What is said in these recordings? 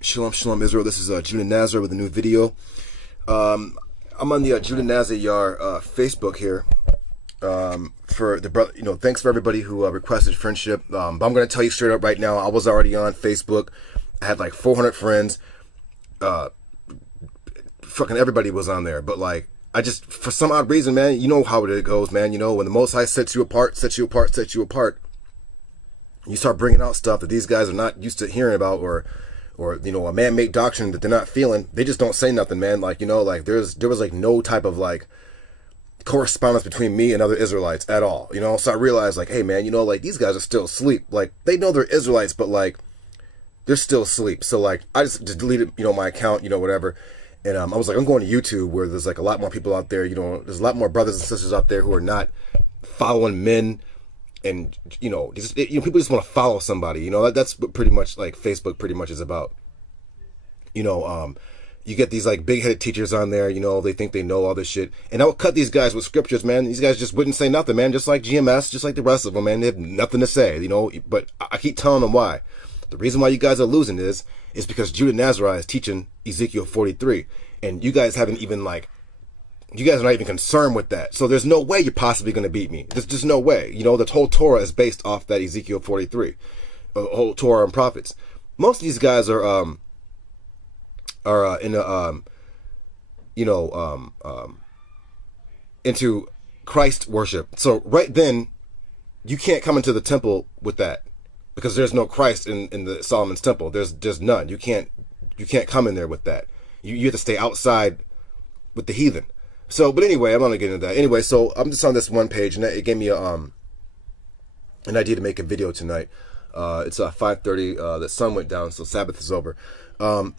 Shalom, shalom, Israel. This is Judah Nazar with a new video. I'm on the Judah Nazar Facebook here. For the brother, thanks for everybody who requested friendship. But I'm going to tell you straight up right now, I was already on Facebook. I had like 400 friends. Fucking everybody was on there. But like, I just, for some odd reason, man, you know how it goes, man. You know, when the Most High sets you apart, you start bringing out stuff that these guys are not used to hearing about, or a man-made doctrine that they're not feeling. They just don't say nothing, man. Like, like there was like no type of like correspondence between me and other Israelites at all, so I realized, like, hey man, like these guys are still asleep. Like, they know they're Israelites, but like they're still asleep. So like I just deleted my account, whatever. And I was like, I'm going to YouTube, where there's like a lot more people out there. There's a lot more brothers and sisters out there who are not following men. And people just want to follow somebody. That's what pretty much like Facebook pretty much is about. You get these like big-headed teachers on there. They think they know all this shit, and I would cut these guys with scriptures, man. These guys just wouldn't say nothing, man. Just like GMS, just like the rest of them, man. They have nothing to say, But I keep telling them why. The reason why you guys are losing is because Judah Nazar is teaching Ezekiel 43, and you guys haven't even like. You guys are not even concerned with that. So there's no way you're possibly going to beat me. There's just no way. The whole Torah is based off that Ezekiel 43. The whole Torah and prophets. Most of these guys are into Christ worship. So right then, you can't come into the temple with that, because there's no Christ in the Solomon's temple. There's none. You can't come in there with that. You have to stay outside with the heathen. So, but anyway, I'm not gonna get into that. Anyway, so I'm just on this one page, and it gave me an idea to make a video tonight. It's 5:30. The sun went down, so Sabbath is over. But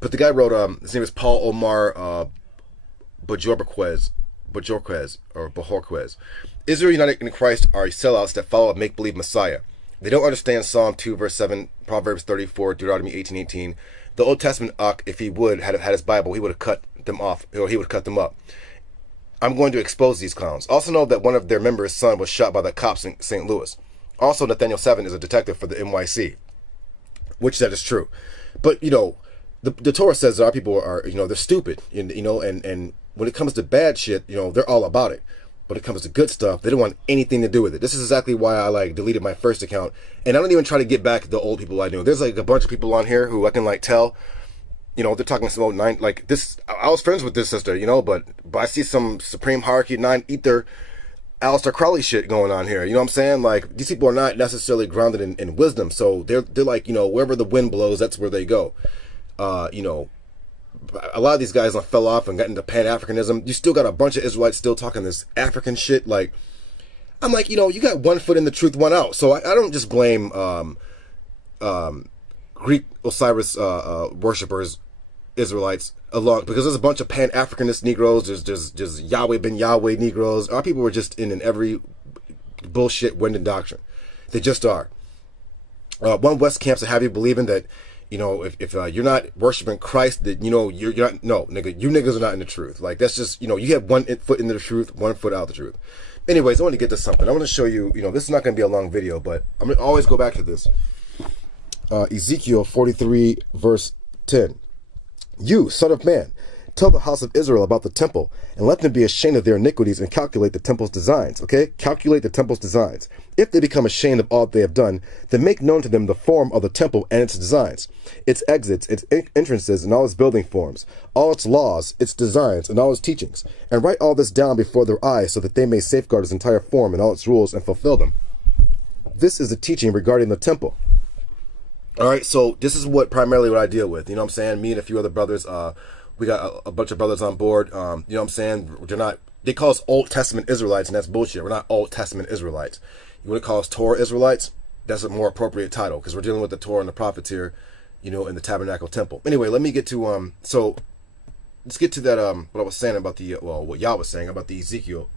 the guy wrote, his name is Paul Omar Bajorquez, or Bajorquez. Israel united in Christ are sellouts that follow a make-believe Messiah. They don't understand Psalm 2, verse 7, Proverbs 34, Deuteronomy 18:18. The Old Testament, if he would had his Bible, he would have cut them off, or he would cut them up. I'm going to expose these clowns. Also know that one of their members' son was shot by the cops in St. Louis. Also, Nathaniel Seven is a detective for the NYC, which that is true. But, the Torah says that our people are, they're stupid, and when it comes to bad shit, they're all about it. When it comes to good stuff, they don't want anything to do with it. This is exactly why I like deleted my first account, and I don't even try to get back the old people I knew. There's like a bunch of people on here who I can like tell, they're talking about nine, like this. I was friends with this sister, but I see some Supreme Hierarchy 9 Ether, Aleister Crowley shit going on here. You know what I'm saying? Like, these people are not necessarily grounded in wisdom, so they're like, wherever the wind blows, that's where they go. A lot of these guys fell off and got into Pan-Africanism. You still got a bunch of Israelites still talking this African shit. Like, I'm like, you got one foot in the truth, one out. So I don't just blame Greek Osiris worshippers, Israelites, along, because there's a bunch of Pan-Africanist Negroes. There's Yahweh ben Yahweh Negroes. Our people were just in every bullshit wind doctrine. They just are. One West camps to have you believing that, if you're not worshiping Christ, that you're not. No, nigga, you niggas are not in the truth. Like, that's just, you have one foot into the truth, one foot out the truth. Anyways, I want to get to something. I want to show you. This is not going to be a long video, but I'm going to always go back to this. Ezekiel 43 verse 10. You, son of man, tell the house of Israel about the temple, and let them be ashamed of their iniquities, and calculate the temple's designs. Okay? Calculate the temple's designs. If they become ashamed of all they have done, then make known to them the form of the temple and its designs, its exits, its entrances, and all its building forms, all its laws, its designs, and all its teachings, and write all this down before their eyes, so that they may safeguard its entire form and all its rules and fulfill them. This is the teaching regarding the temple. All right, so this is primarily what I deal with. You know what I'm saying? Me and a few other brothers, we got a bunch of brothers on board. You know what I'm saying? They call us Old Testament Israelites, and that's bullshit. We're not Old Testament Israelites. You want to call us Torah Israelites? That's a more appropriate title, because we're dealing with the Torah and the prophets here, in the tabernacle temple. Anyway, let me get to, so let's get to that, what I was saying about what Yah was saying about the Ezekiel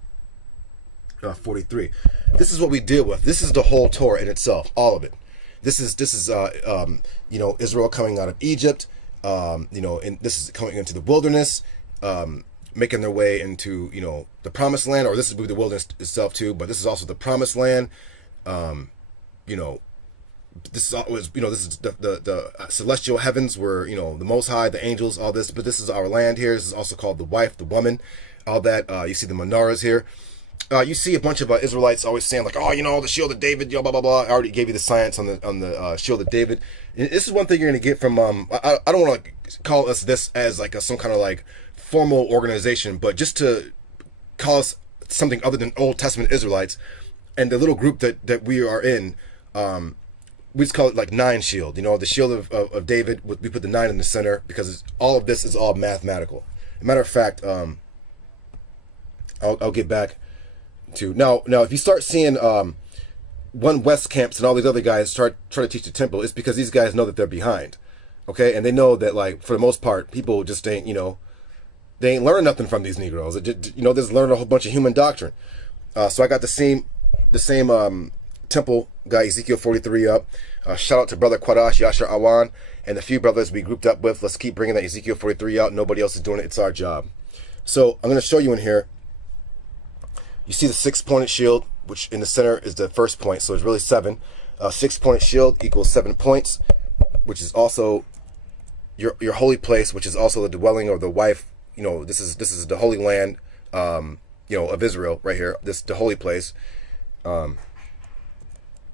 43. This is what we deal with. This is the whole Torah in itself, all of it. This is Israel coming out of Egypt, and this is coming into the wilderness, making their way into, the promised land, or this is the wilderness itself too, but this is also the promised land, this is always, this is the celestial heavens where, the Most High, the angels, all this. But this is our land here. This is also called the wife, the woman, all that. You see the menorahs here. You see a bunch of Israelites always saying like, oh, the shield of David, blah blah blah. I already gave you the science on the shield of David. And this is one thing you're gonna get from. I don't want to call us this as like some kind of like formal organization, but just to call us something other than Old Testament Israelites, and the little group that we are in. We just call it like 9 shield. The shield of David. We put the 9 in the center because all of this is all mathematical. As a matter of fact, I'll get back to now. If you start seeing One West camps and all these other guys try to teach the temple, it's because these guys know that they're behind, okay, and they know that like for the most part, people just ain't they ain't learning nothing from these Negroes. They just learned a whole bunch of human doctrine. So I got the same temple guy Ezekiel 43 up. Shout out to brother Quadash Yashar Awan and the few brothers we grouped up with. Let's keep bringing that Ezekiel 43 out. Nobody else is doing it. It's our job. So I'm going to show you in here. You see the 6-pointed shield, which in the center is the first point. So it's really 7. 6-pointed shield equals 7 points, which is also your holy place, which is also the dwelling of the wife. This is the holy land, of Israel right here. This the holy place.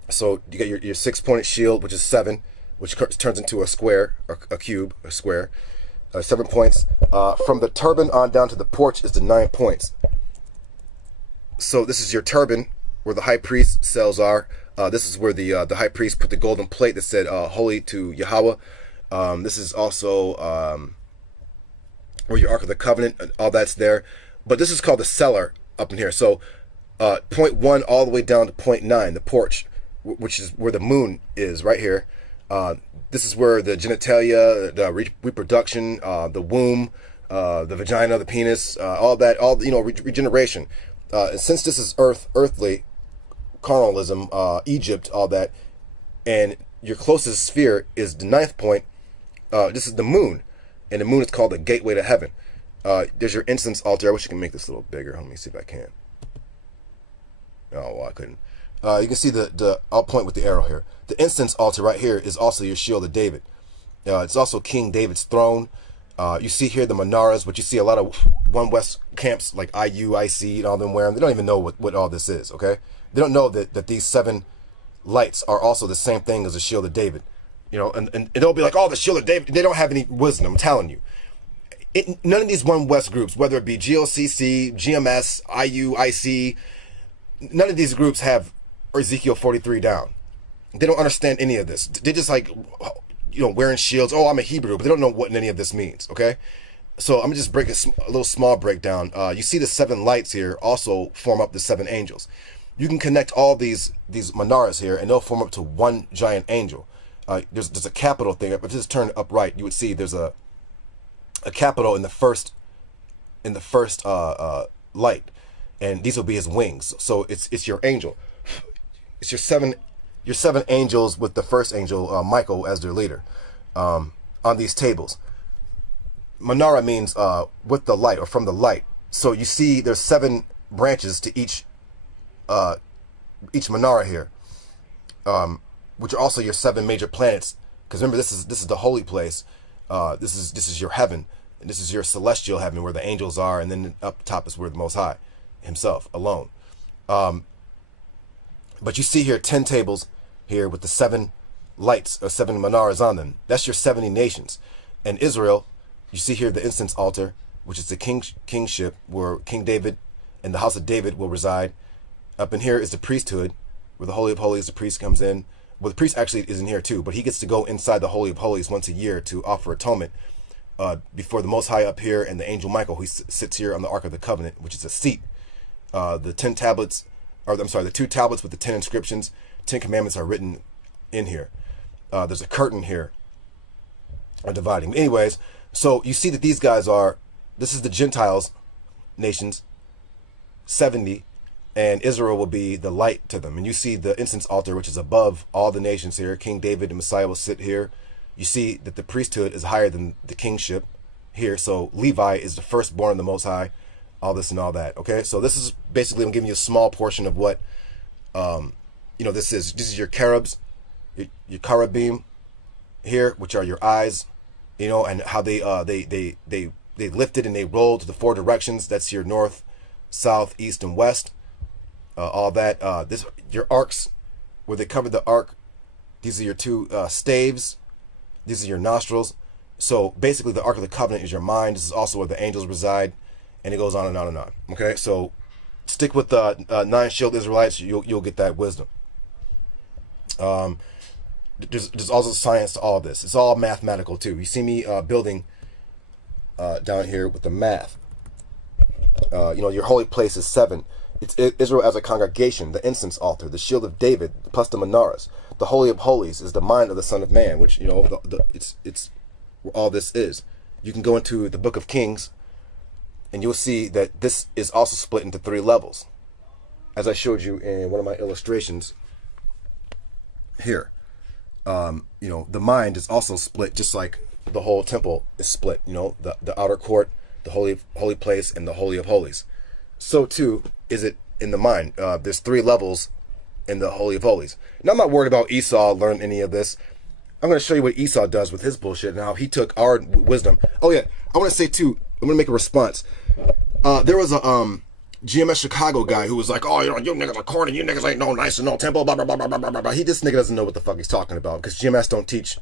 So you get your 6-pointed shield, which is 7, which turns into a square, or a cube, a square. 7 points. From the turban on down to the porch is the 9 points. So this is your turban, where the high priest cells are. This is where the high priest put the golden plate that said "Holy to Yahweh." This is also where your Ark of the Covenant, all that's there. But this is called the cellar up in here. So point 1 all the way down to point 9, the porch, which is where the moon is right here. This is where the genitalia, the reproduction, the womb, the vagina, the penis, all that, regeneration. And since this is earthly, carnalism, Egypt, all that, and your closest sphere is the 9th point, this is the moon, and the moon is called the gateway to heaven. There's your incense altar. I wish I could make this a little bigger. Let me see if I can. Oh, well, I couldn't. You can see I'll point with the arrow here. The incense altar right here is also your shield of David. It's also King David's throne. You see here the menorahs, which you see a lot of One West camps like IU, IC, and all them wearing. They don't even know what all this is, okay? They don't know that these 7 lights are also the same thing as the shield of David. And they'll be like, oh, the shield of David. They don't have any wisdom, I'm telling you. None of these One West groups, whether it be GOCC, GMS, IU, IC, none of these groups have Ezekiel 43 down. They don't understand any of this. They just like, wearing shields. Oh, I'm a Hebrew, but they don't know what any of this means, okay? So I'm going to just break a little small breakdown. You see the 7 lights here also form up the 7 angels. You can connect all these menorahs here, and they'll form up to one giant angel. There's a capital thing. If this is turned upright, you would see there's a capital in the first light, and these will be his wings. So it's your angel. It's your seven angels with the first angel, Michael, as their leader, on these tables. Menorah means with the light, or from the light. So you see there's 7 branches to each menorah here, which are also your 7 major planets. Because remember, this is the holy place. This is your heaven, and this is your celestial heaven where the angels are, and then up top is where the Most High himself alone. But you see here 10 tables here with the 7 lights, or 7 menorahs on them. That's your 70 nations. And Israel, you see here the incense altar, which is the kingship where King David and the house of David will reside. Up in here is the priesthood, where the Holy of Holies, the priest comes in. Well, the priest actually is in here too, but he gets to go inside the Holy of Holies once a year to offer atonement before the Most High up here, and the angel Michael, who sits here on the Ark of the Covenant, which is a seat. The 2 tablets with the 10 inscriptions, 10 commandments are written in here. There's a curtain here dividing. Anyways, so you see that these guys this is the Gentiles nations, 70, and Israel will be the light to them. And you see the incense altar, which is above all the nations here. King David and Messiah will sit here. You see that the priesthood is higher than the kingship here. So Levi is the firstborn of the Most High, all this and all that. Okay, so this is basically, I'm giving you a small portion of what this is. This is your cherubs, your cherubim here, which are your eyes, you know, and how they lifted and they rolled to the four directions. That's your north, south, east, and west. All that. This your arcs, where they covered the ark. These are your two staves. These are your nostrils. So basically, the Ark of the Covenant is your mind. This is also where the angels reside, and it goes on and on and on. Okay, so stick with the 9 shield Israelites. You'll get that wisdom. There's also science to all this. It's all mathematical too. You see me building down here with the math. You know, your holy place is 7. It's Israel as a congregation, the incense altar, the shield of David, plus the menorahs. The Holy of Holies is the mind of the Son of Man, which, you know, it's where all this is. You can go into the Book of Kings, and you'll see that this is also split into 3 levels, as I showed you in one of my illustrations here. You know, the mind is also split, just like the whole temple is split. You know, the outer court, the holy place, and the Holy of Holies. So too is it in the mind. There's 3 levels in the Holy of Holies. Now, I'm not worried about Esau learning any of this. I'm going to show you what Esau does with his bullshit and how he took our wisdom. Oh yeah, I want to say too, I'm going to make a response. There was a GMS Chicago guy who was like, oh, you know, you niggas are corny, you niggas ain't no nice and no temple, blah, blah, blah, blah, blah, blah, blah. This nigga doesn't know what the fuck he's talking about, because GMS don't teach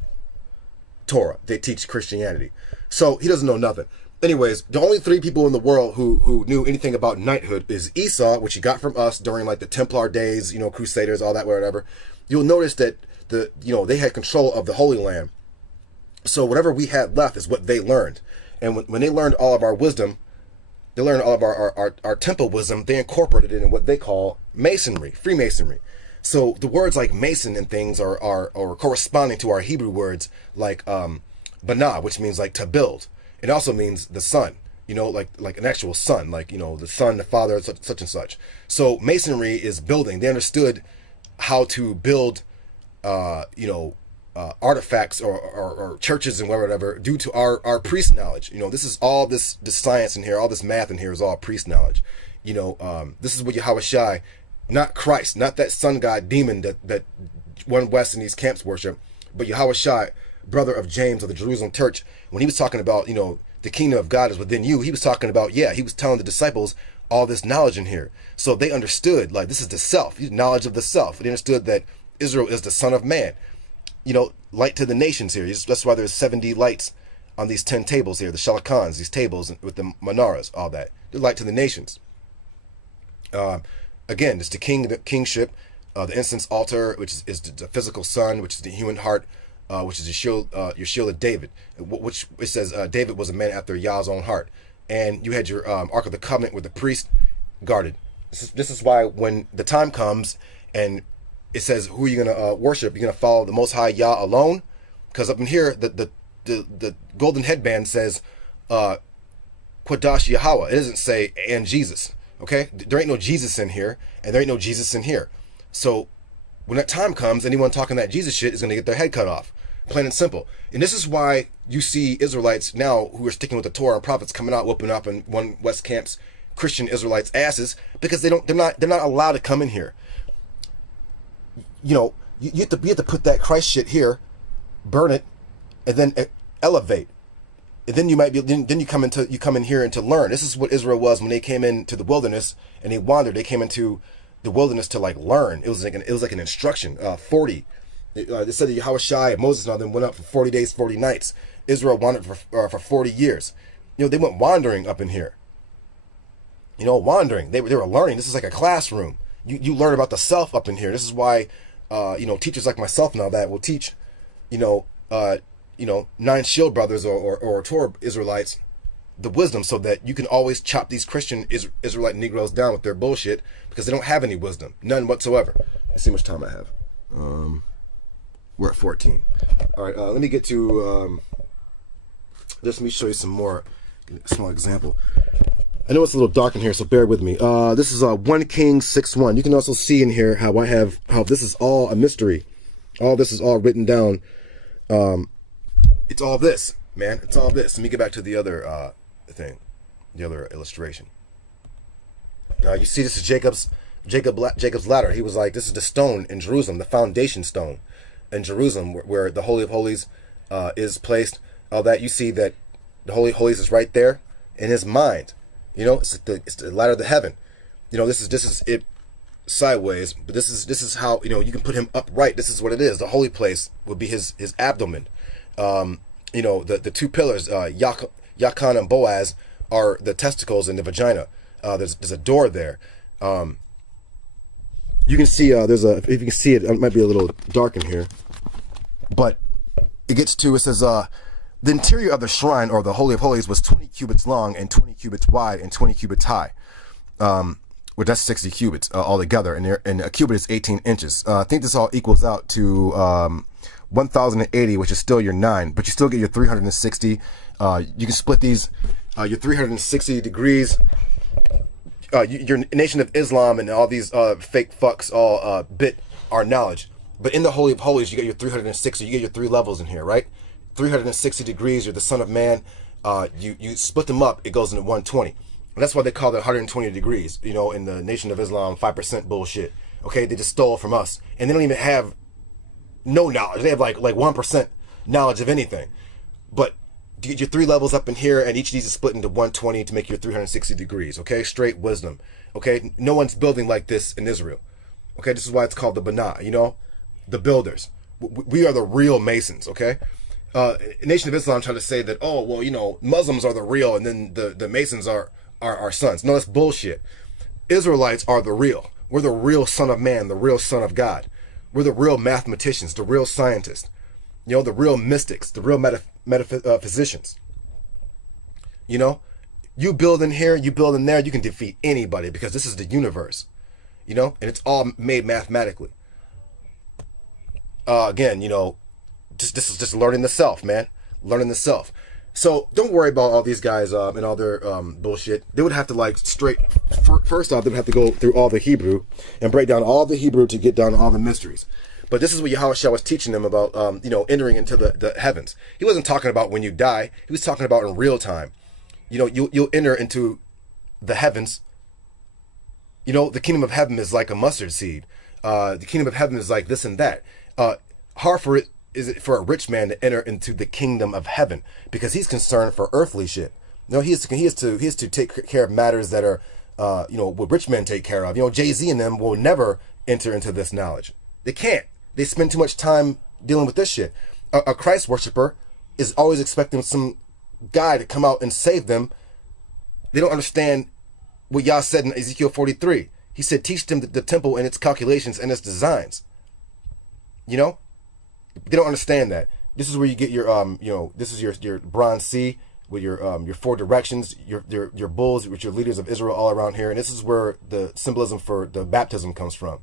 Torah. They teach Christianity. So he doesn't know nothing. Anyways, the only 3 people in the world who knew anything about knighthood is Esau, which he got from us during like the Templar days, you know, Crusaders, all that, whatever. You'll notice that they had control of the Holy Land. So whatever we had left is what they learned. And when they learned all of our wisdom, they learned all of our temple wisdom, they incorporated it in what they call Masonry, Freemasonry. So the words like Mason and things are corresponding to our Hebrew words like Banah, which means like to build. It also means the sun, you know, like an actual sun, like, you know, the son, the father, such and such. So Masonry is building. They understood how to build, you know, artifacts or churches and whatever due to our priest knowledge. You know, this is all this science in here, all this math in here is all priest knowledge. You know, this is what Yahushua, not Christ, not that sun god demon that one West in these camps worship, but Yahushua, brother of James of the Jerusalem church, when he was talking about, you know, the kingdom of God is within you, he was talking about, yeah, he was telling the disciples all this knowledge in here. So they understood, like, this is the self, knowledge of the self. They understood that Israel is the son of man. You know, light to the nations here. That's why there's 70 lights on these 10 tables here, the shalakans, these tables with the menorahs, all that. They're light to the nations. Again, it's the kingship, the incense altar, which is the physical sun, which is the human heart, which is your shield of David, which it says David was a man after Yah's own heart. And you had your Ark of the Covenant with the priest guarded. This is why when the time comes and it says who are you going to worship, you're going to follow the Most High Yah alone, because up in here the golden headband says Quadash Yahweh. It doesn't say and Jesus. Okay, there ain't no Jesus in here, and there ain't no Jesus in here. So when that time comes, anyone talking that Jesus shit is going to get their head cut off. Plain and simple. And this is why you see Israelites now who are sticking with the Torah and prophets coming out whooping up in one West Camp's Christian Israelites' asses, because they're not allowed to come in here. You know, you have to put that Christ shit here, burn it, and then elevate. And then you come in here and to learn. This is what Israel was when they came into the wilderness and they wandered. They came into the wilderness to like learn. It was like an instruction. 40. They said that Yahushua and Moses and all them went up for 40 days, 40 nights. Israel wandered for 40 years. You know, they went wandering up in here. You know, wandering. They were learning. This is like a classroom. You learn about the self up in here. This is why, you know, teachers like myself and all that will teach, you know, 9 shield brothers or Torah Israelites the wisdom, so that you can always chop these Christian Israelite Negroes down with their bullshit, because they don't have any wisdom, none whatsoever. Let's see how much time I have. We're at 14. All right, let me get to let me show you some more. A small example. I know it's a little dark in here, so bear with me. This is 1 Kings 6:1. You can also see in here how this is all a mystery. All this is all written down. It's all this, man. It's all this. Let me get back to the other thing, the other illustration. You see, this is Jacob's ladder. He was like, this is the stone in Jerusalem, the foundation stone. in Jerusalem, where the Holy of Holies is placed, all that, you see that the Holy of Holies is right there in his mind. You know, it's the ladder to heaven. You know, this is it sideways, but this is how, you know, you can put him upright. This is what it is. The holy place would be his abdomen. You know, the two pillars, Yakan and Boaz, are the testicles and the vagina. There's a door there. You can see there's a, if you can see it, it might be a little dark in here, but it gets to, it says the interior of the shrine, or the Holy of Holies, was 20 cubits long and 20 cubits wide and 20 cubits high. Well, that's 60 cubits altogether, and a cubit is 18 inches. I think this all equals out to 1,080, which is still your 9, but you still get your 360. You can split these, your 360 degrees. Your Nation of Islam and all these fake fucks all bit our knowledge. But in the Holy of Holies, you get your 360. You get your 3 levels in here, right? 360 degrees, you're the Son of Man. You split them up, it goes into 120. And that's why they call it 120 degrees, you know, in the Nation of Islam 5% bullshit. Okay, they just stole from us. And they don't even have no knowledge. They have like 1% knowledge of anything. But you get your 3 levels up in here, and each of these is split into 120 to make your 360 degrees, okay? Straight wisdom, okay? No one's building like this in Israel, okay? This is why it's called the Bana, you know? The builders. We are the real Masons, okay? Nation of Islam trying to say that, oh, well, you know, Muslims are the real, and then the Masons are our sons. No, that's bullshit. Israelites are the real. We're the real Son of Man, the real Son of God. We're the real mathematicians, the real scientists, you know, the real mystics, the real metaphysicians. You know, you build in here, you build in there, you can defeat anybody, because this is the universe, you know, and it's all made mathematically. Again, you know, this is just learning the self, man, learning the self. So don't worry about all these guys and all their bullshit. They would have to, like, first off, they would have to go through all the Hebrew and break down all the Hebrew to get down all the mysteries. But this is what Yahushua was teaching them about, you know, entering into the heavens. He wasn't talking about when you die. He was talking about in real time. You know, you'll enter into the heavens. You know, the kingdom of heaven is like a mustard seed. The kingdom of heaven is like this and that. Hard for it is it for a rich man to enter into the kingdom of heaven, because he's concerned for earthly shit. You know, he has to take care of matters that are, you know, what rich men take care of. You know, Jay-Z and them will never enter into this knowledge. They can't. They spend too much time dealing with this shit. A Christ worshiper is always expecting some guy to come out and save them. They don't understand what Yah said in Ezekiel 43. He said, teach them the temple and its calculations and its designs. You know? They don't understand that. This is where you get your, you know, this is your bronze sea with your 4 directions, your bulls, with your leaders of Israel all around here. And this is where the symbolism for the baptism comes from.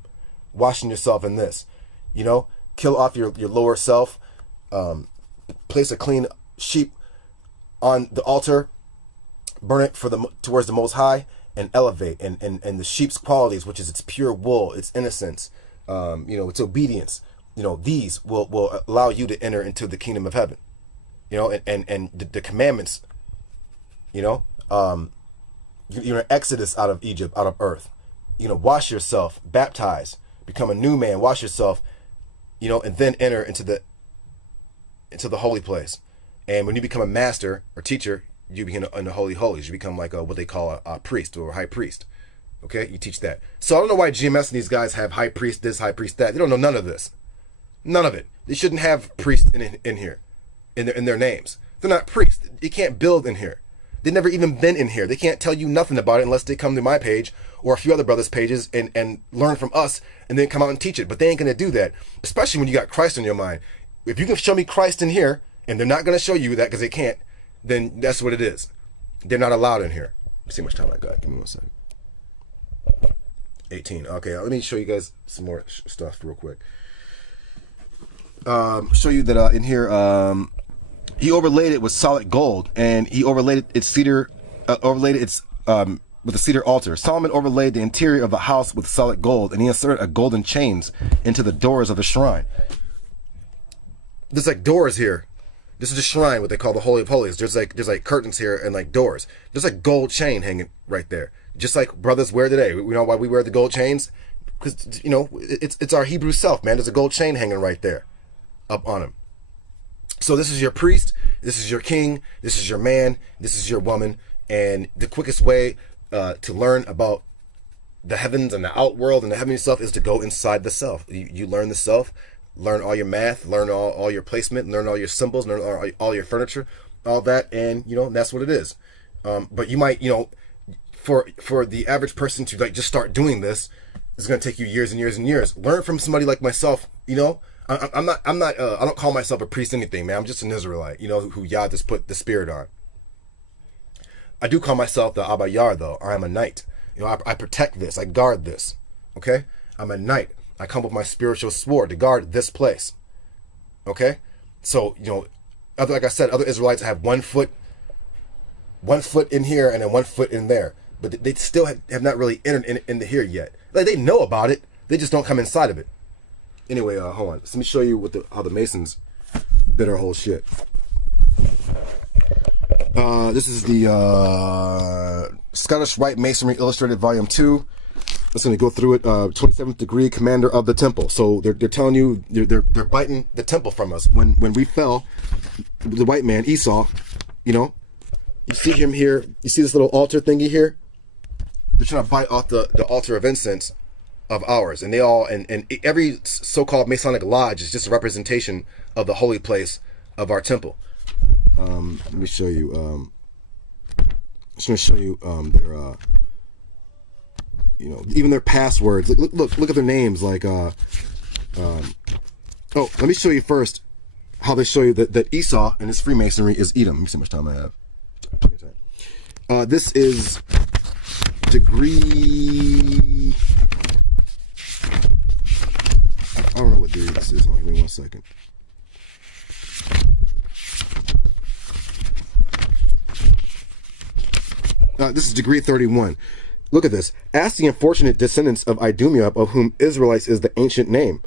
Washing yourself in this. You know, kill off your lower self, place a clean sheep on the altar, burn it towards the Most High, and elevate. And the sheep's qualities, which is its pure wool, its innocence, you know, its obedience, you know, these will allow you to enter into the kingdom of heaven. You know, and the commandments, you know, you're an exodus out of Egypt, out of earth. You know, wash yourself, baptize, become a new man, wash yourself, you know, and then enter into the holy place. And when you become a master or teacher, you begin in the holy holies. You become like what they call a priest or a high priest. Okay, you teach that. So I don't know why GMS and these guys have high priest this, high priest that. They don't know none of this, none of it. They shouldn't have priest in here, in their names. They're not priests. You can't build in here. They've never even been in here. They can't tell you nothing about it unless they come to my page or a few other brothers' pages and learn from us and then come out and teach it. But they ain't going to do that, especially when you got Christ in your mind. If you can show me Christ in here, and they're not going to show you that because they can't, then that's what it is. They're not allowed in here. Let's see how much time I got. Give me 1 second. 18. Okay, let me show you guys some more stuff real quick. Show you that in here, he overlaid it with solid gold, and he overlaid its cedar, with a cedar altar. Solomon overlaid the interior of the house with solid gold, and he inserted a golden chains into the doors of the shrine. There's like doors here. This is the shrine, what they call the Holy of Holies. There's like curtains here and like doors. There's like gold chain hanging right there, just like brothers wear today. You know why we wear the gold chains? Because, you know, it's our Hebrew self, man. There's a gold chain hanging right there. up on him. So this is your priest, this is your king, this is your man, this is your woman, and the quickest way to learn about the heavens and the outworld and the heavenly self is to go inside the self. You learn the self, learn all your math, learn all your placement, learn all your symbols, learn all your furniture, all that, and that's what it is. But you might, for the average person to like just start doing this, it's going to take you years and years and years. Learn from somebody like myself. I'm not I don't call myself a priest anything, man. I'm just an Israelite, who Yah just put the spirit on. I do call myself the Abba Yar, though. I am a knight. I protect this. I guard this. Okay? I'm a knight. I come with my spiritual sword to guard this place. Okay? So, like I said, other Israelites have 1 foot in here and then 1 foot in there. But they still have not really entered into here yet. Like, they know about it. They just don't come inside of it. Anyway, hold on. Let me show you how the Masons did our whole shit. This is the Scottish Rite Masonry Illustrated Volume 2. Let's going to go through it. 27th degree commander of the temple. So they're telling you they're biting the temple from us. When we fell, the white man Esau, you see him here. You see this little altar thingy here? They're trying to bite off the altar of incense of ours, and they all and every so-called Masonic lodge is just a representation of the holy place of our temple. Let me show you. I'm just going to show you their, even their passwords. Look at their names. Like, oh, let me show you first how they show you that Esau and his Freemasonry is Edom. Let me see how much time I have. Plenty of time. This is degree. I don't know what degree this is. Hold on, give me 1 second. This is degree 31. Look at this. Ask the unfortunate descendants of Idumea, of whom Israelites is the ancient name.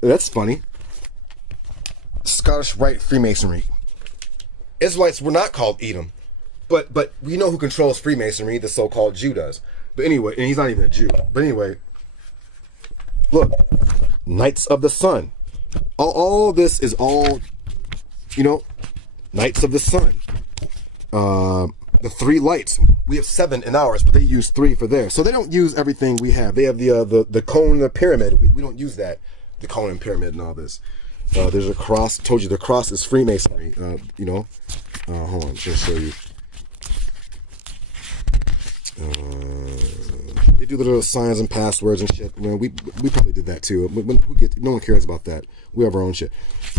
That's funny. Scottish Rite Freemasonry. Israelites were not called Edom. But we know who controls Freemasonry, the so-called Jew does. But anyway, and he's not even a Jew. But anyway, look. Knights of the Sun. All this is all, Knights of the Sun. The 3 lights. We have 7 in ours, but they use 3 for theirs. So they don't use everything we have. They have the cone and the pyramid. We don't use that. The cone and pyramid and all this. There's a cross. Told you the cross is Freemasonry. Hold on. I'm just show you. They do the little signs and passwords and shit. We probably did that too. No one cares about that. We have our own shit.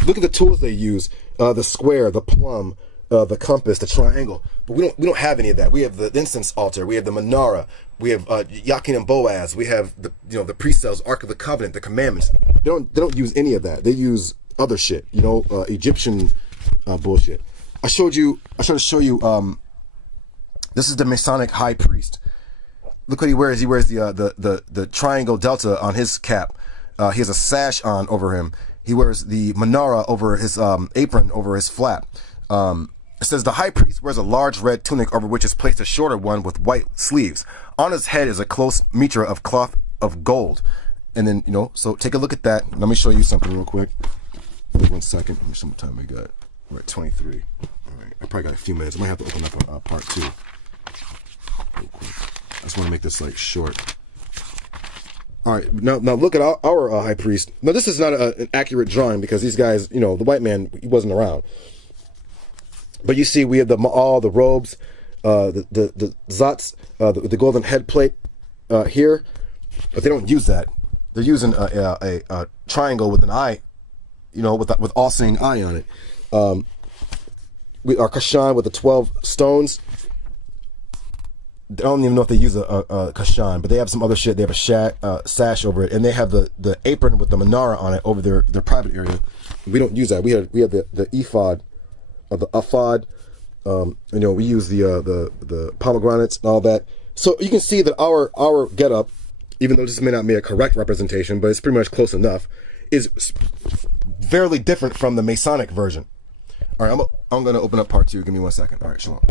Look at the tools they use. The square, the plumb, the compass, the triangle. But we don't have any of that. We have the incense altar. We have the menorah. We have Yakin and Boaz. We have the pre-sales, Ark of the Covenant, the commandments. They don't use any of that. They use other shit. Egyptian bullshit. I tried to show you. This is the Masonic High Priest. Look what he wears. He wears the triangle delta on his cap. He has a sash on over him. He wears the menorah over his apron, over his flap. It says the high priest wears a large red tunic over which is placed a shorter one with white sleeves. On his head is a close mitre of cloth of gold. And then, so take a look at that. Let me show you something real quick. Wait 1 second. Let me see what time we got. We're at 23. All right. I probably got a few minutes. I might have to open up a part 2. Real quick. I just want to make this like short. All right, now look at our high priest. Now this is not an accurate drawing because these guys, the white man, he wasn't around. But you see, we have all the robes, the zats, the golden head plate here, but they don't use that. They're using a triangle with an eye, with all-seeing eye on it. Our kashan with the 12 stones. I don't even know if they use a kashan, but they have some other shit. They have a sash over it, and they have the apron with the menorah on it over their private area. We don't use that. We have the ephod, the aphod. We use the pomegranates and all that. So you can see that our getup, even though this may not be a correct representation, but it's pretty much close enough, is fairly different from the Masonic version. All right, I'm going to open up part 2. Give me 1 second. All right, shalom.